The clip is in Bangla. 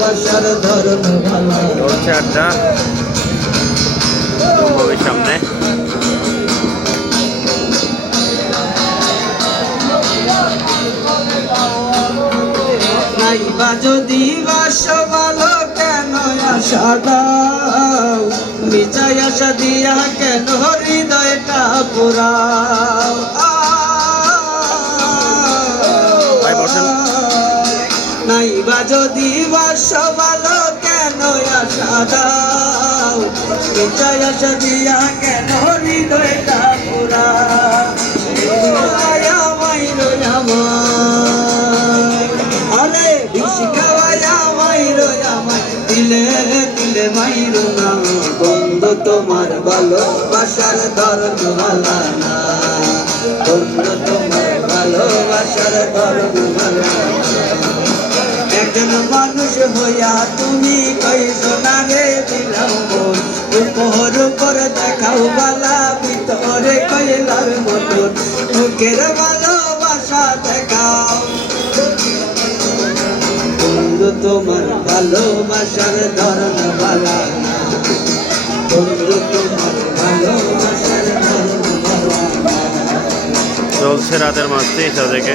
ভালোবাসার ধরন চলছে আড্ডা সামনে। নাইবা যদি বাস ভালো কেন আশা দাও? মিজাই আশা দিয়া কেন হৃদয়টা পুরাও নাইবা যদি বাস কেন আশা দাও? মিজাই আশা দিয়া কেন হৃদয়টা মায়া মাইরো না। বন্ধু, তোমার ভালোবাসার ধরন ভালা না। বন্ধু, তোমার না। একজন মানুষ হইয়া তুমি কইছো, না রে দিলাম মন উপর উপর দেখাও বালা, ভিতরে কইলার মতন মুখের ভালোবাসা দেখাও। বন্ধু, তোমার ভালোবাসার ধরন বালা। বন্ধু, তোমার ভালোবাসার ধরন চলছে রাতের মাঝে থেকে।